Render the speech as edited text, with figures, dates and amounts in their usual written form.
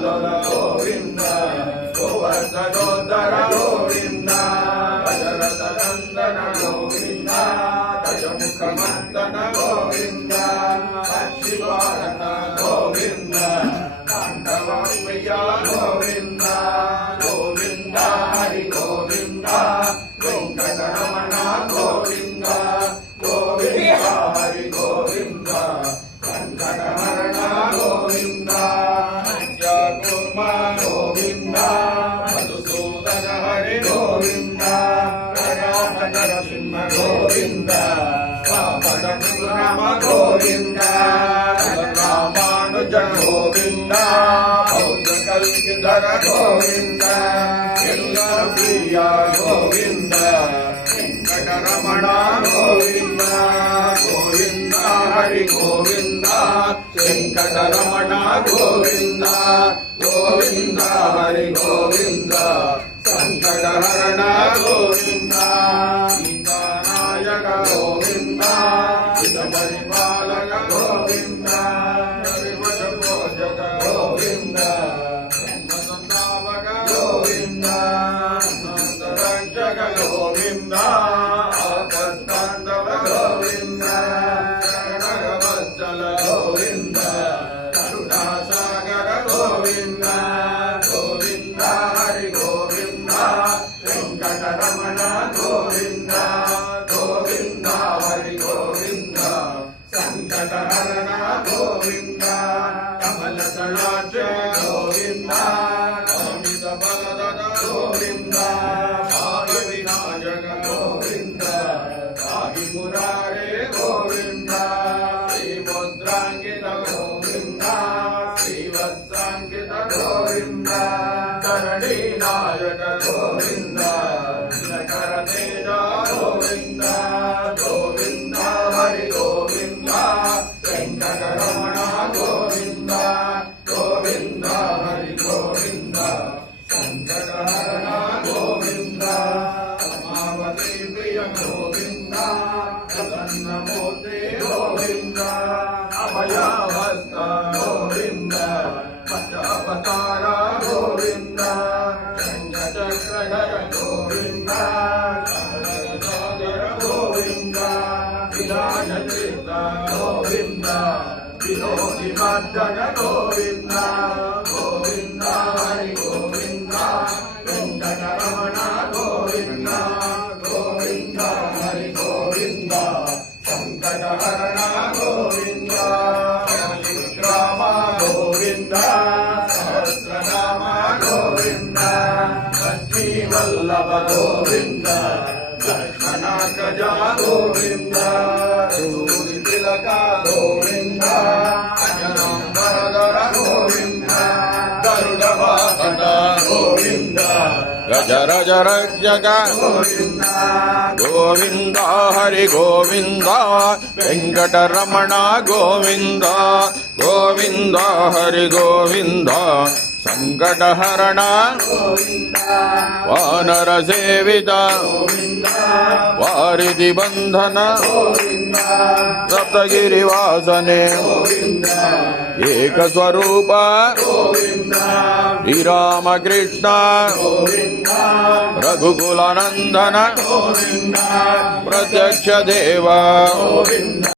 गोविंद गोवर्धनोद्धर गोविंद भजरथ नंदन गोविंद गजमुखमर्दन गोविंद शिवानन गोविंद पाण्डवाम्बिका गोविंद गोविंद हरि गोविंद वेंकटरमण गोविंद गोविंद हरि गोविंद वेंकटहरण गोविंद नित्यकुर्मा गोविंद मधुसूदन हरि गोविंद नरसिंह गोविंद राम गोविंद रामानुज गोविंद कल्किधर गोविंद प्रिय गोविंद वेंकटरमण गोविंद गोविंद हरि गोविंद वेंकटरमण गोविंद गोविंद हरि गोविंद संकटहरण गोविंद सीतानायक गोविंद परिपालक गोविंद पोषक गोविंद संतावक गोविंद रक्षक गोविंद आपत्तांडव गोविंद शरणवत्सल गोविंद करुणासागर गोविंद गोविंद हरि गोविंद वेंकटरमण गोविंद गोविंद हरि गोविंद संकटहरण गोविंद कमलदलाक्ष गोविंद अमित बलदन गोविंद भाग्य विनायक गोविंद भाग्य मुरारे गोविंद श्रीमुद्रांकित गोविंद श्रीवत्सांकित गोविंद धरणी नायक गोविंद नकर तेज गोविंद गोविंद हरि गोविंद वेंकटरमण गोविंद गोविंद हरि गोविंद संकटहरण गोविंद रमावती प्रिय गोविंद प्रसन्नमूर्ति गोविंद अभयहस्त गोविंद पञ्चावतार गोविंद चक्रधर गोविंद सागर गोविंद विधानचित्त गोविंद विनोदिमर्दन गोविंद गोविंद हरि गोविंद वेंकटरमण गोविंद गोविंद हरि गोविंद संकटहरण गोविंद राम गोविंद सहस्रनाम गोविंद लक्ष्मीवल्लभ गोविंद लक्ष्मणाग्रज गोविंद सूर्यतिलक गोविंद अजनाम्बरधर गोविंद गरुडवाहन गोविंद गजरजरजग गोविंद गोविंद हरि गोविंद वेंकटरमण गोविंद गोविंद हरि गोविंद संकटहरण वानर सेवित वारिधि बंधन सप्तगिरिवासने एक स्वरूप श्री राम कृष्ण रघुकुलनंदन प्रत्यक्ष देव